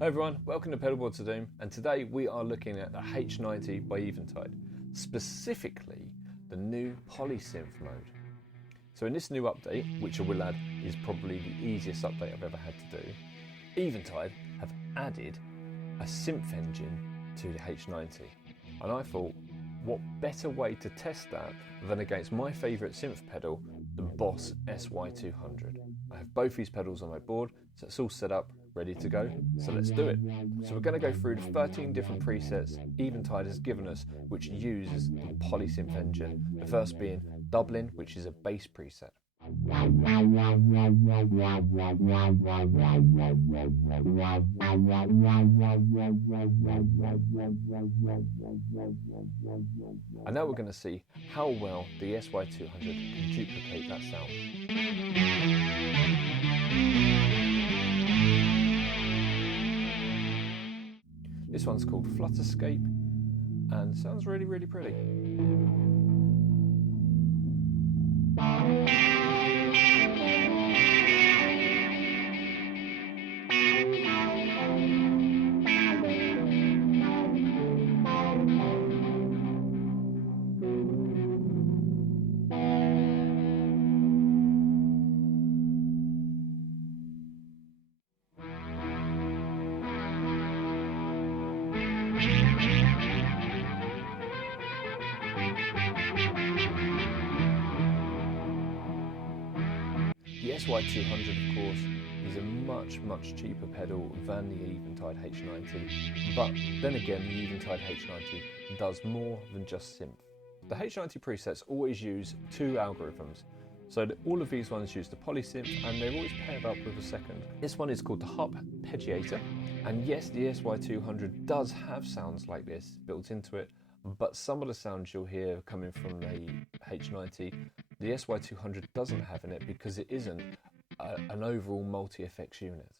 Hey everyone, welcome to Pedalboards to Doom, and today we are looking at the H90 by Eventide, specifically the new polysynth mode. So in this new update, which I will add is probably the easiest update I've ever had to do, Eventide have added a synth engine to the H90. And I thought, what better way to test that than against my favourite synth pedal, the Boss SY-200. I have both these pedals on my board, so it's all set up, ready to go, so let's do it. So we're going to go through the 13 different presets Eventide has given us, which uses the polysynth engine. The first being Dublin, which is a bass preset. And now we're going to see how well the SY-200 can duplicate that sound. This one's called Flutterscape and sounds really, really pretty. The SY-200, of course, is a much cheaper pedal than the Eventide H90, but then again the Eventide H90 does more than just synth. The H90 presets always use two algorithms, so all of these ones use the polysynth and they're always paired up with a second. This one is called the Hoppator, and yes, the SY-200 does have sounds like this built into it, but some of the sounds you'll hear coming from the H90, the SY-200 doesn't have in it because it isn't an overall multi-effects unit.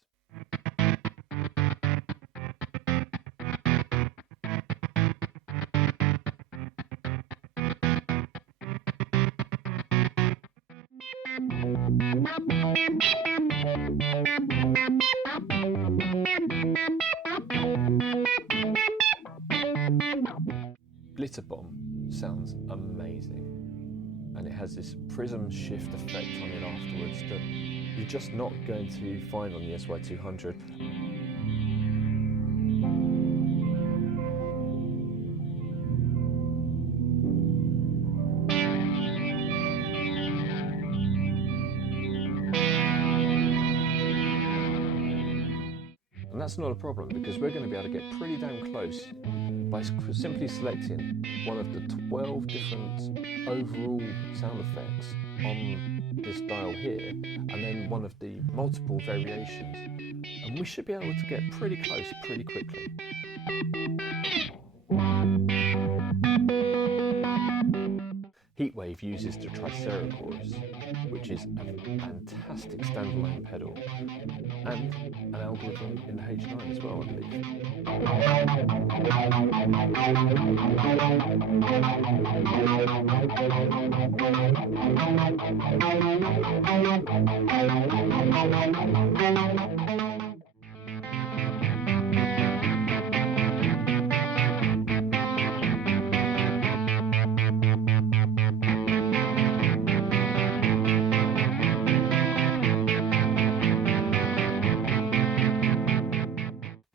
Glitter Bomb sounds amazing, and it has this prism shift effect on it afterwards that you're just not going to find on the SY-200. And that's not a problem because we're going to be able to get pretty damn close by simply selecting one of the 12 different overall sound effects on this dial here, and then one of the multiple variations, and we should be able to get pretty close pretty quickly. Heatwave uses the Triceratops, which is a fantastic standalone pedal, and an algorithm in the H9 as well, I believe.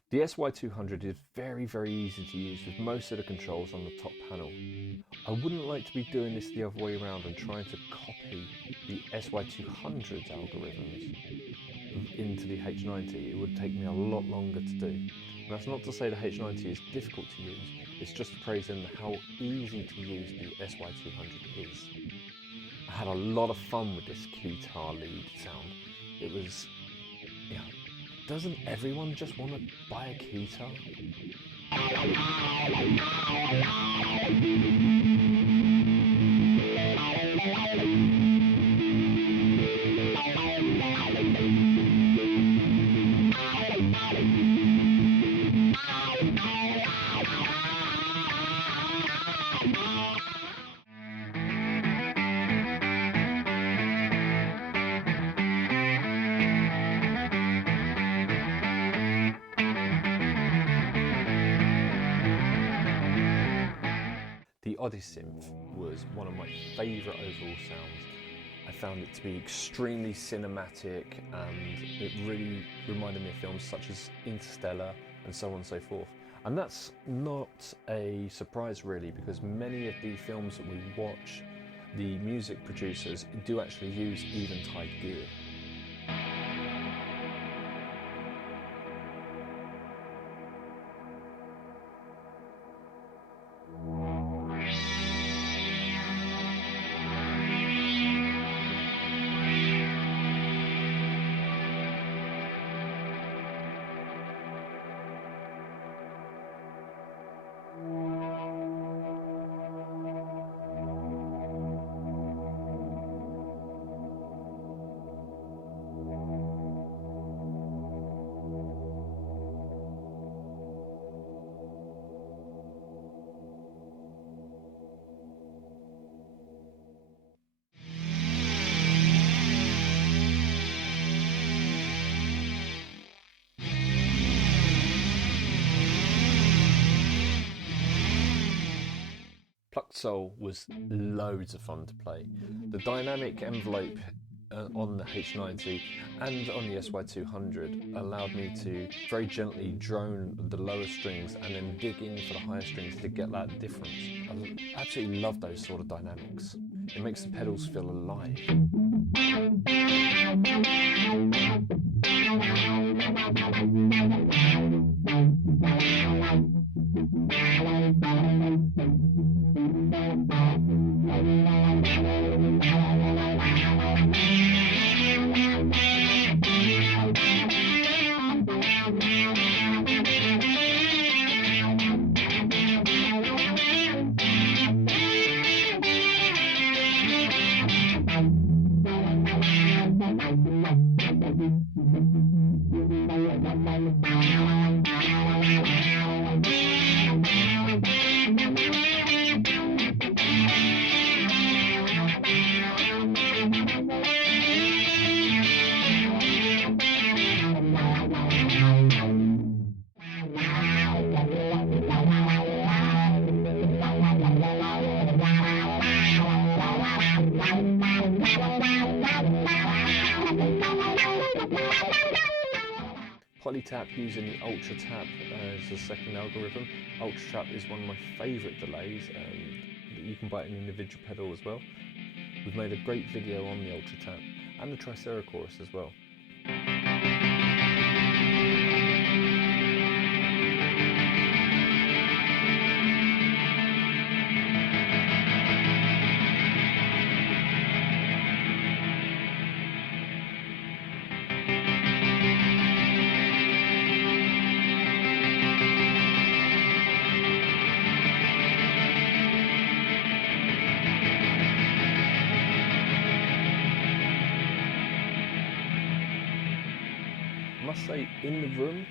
The SY-200 is very easy to use with most of the controls on the top panel. I wouldn't like to be doing this the other way around and trying to copy the SY-200's algorithms into the H90. It would take me a lot longer to do. And that's not to say the H90 is difficult to use, it's just praising how easy to use the SY-200 is. I had a lot of fun with this guitar lead sound. It was, yeah. Doesn't everyone just want to buy a guitar? the Synth was one of my favourite overall sounds. I found it to be extremely cinematic, and it really reminded me of films such as Interstellar and so on and so forth. And that's not a surprise really, because many of the films that we watch, the music producers do actually use Eventide gear. Plucked Soul was loads of fun to play. The dynamic envelope on the H90 and on the SY-200 allowed me to very gently drone the lower strings and then dig in for the higher strings to get that difference. I absolutely love those sort of dynamics. It makes the pedals feel alive. Polytap using the UltraTap as the second algorithm. UltraTap is one of my favourite delays. You can buy it in an individual pedal as well. We've made a great video on the UltraTap and the Triceratops as well. I must say, in the room,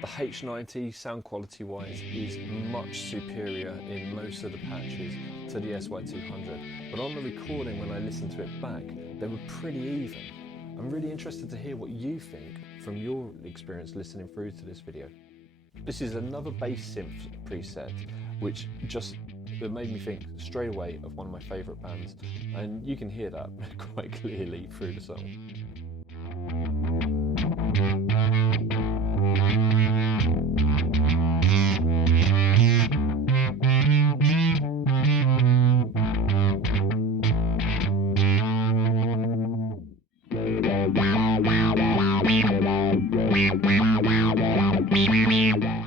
the H90 sound quality wise is much superior in most of the patches to the SY-200, but on the recording when I listened to it back, they were pretty even. I'm really interested to hear what you think from your experience listening through to this video. This is another bass synth preset which just made me think straight away of one of my favourite bands, and you can hear that quite clearly through the song.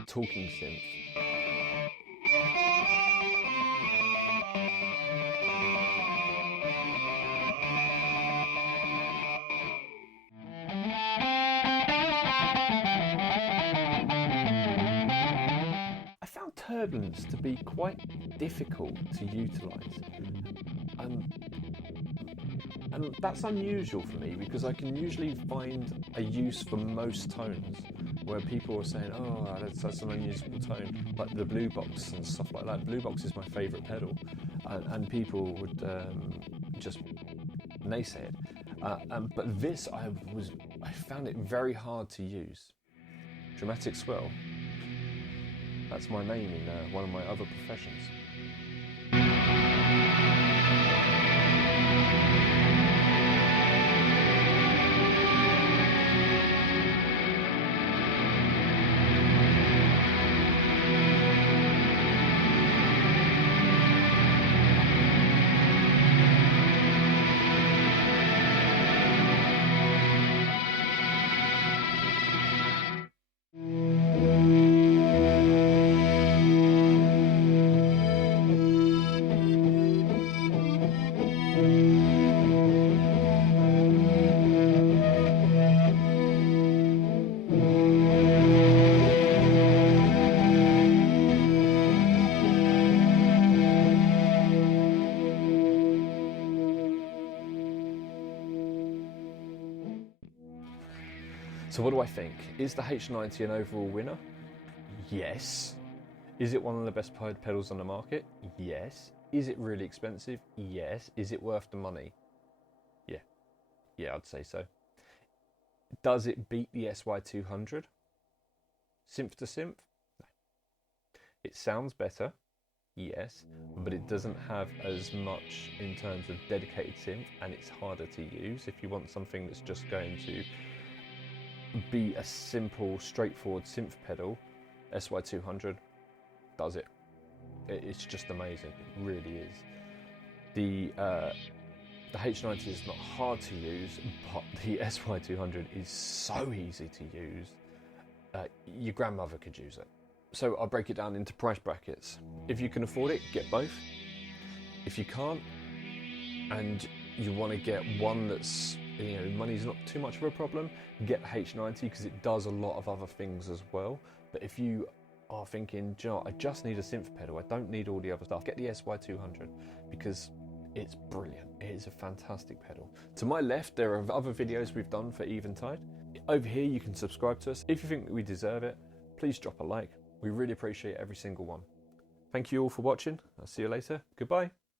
Talking synth. I found Turbulence to be quite difficult to utilise. And that's unusual for me because I can usually find a use for most tones where people are saying, oh, that's an unusable tone, like the blue box and stuff like that. Blue box is my favourite pedal, and people would just naysay it. But this, I found it very hard to use. Dramatic swell, that's my name in one of my other professions. So what do I think? Is the H90 an overall winner? Yes. Is it one of the best pedals on the market? Yes. Is it really expensive? Yes. Is it worth the money? Yeah. Yeah, I'd say so. Does it beat the SY-200? Synth to synth? No. It sounds better, yes, but it doesn't have as much in terms of dedicated synth, and it's harder to use. If you want something that's just going to be a simple, straightforward synth pedal, SY-200 does it. It's just amazing. It really is. The H90 is not hard to use, but the SY-200 is so easy to use. Your grandmother could use it. So I'll break it down into price brackets. If you can afford it, get both. If you can't, and you want to get one that's, you know, money's not too much of a problem, get the H90 because it does a lot of other things as well. But if you are thinking, "Do you know what, I just need a synth pedal, I don't need all the other stuff," get the SY-200 because it's brilliant. It is a fantastic pedal. To my left, there are other videos we've done for Eventide. Over here, you can subscribe to us. If you think that we deserve it, please drop a like. We really appreciate every single one. Thank you all for watching. I'll see you later. Goodbye.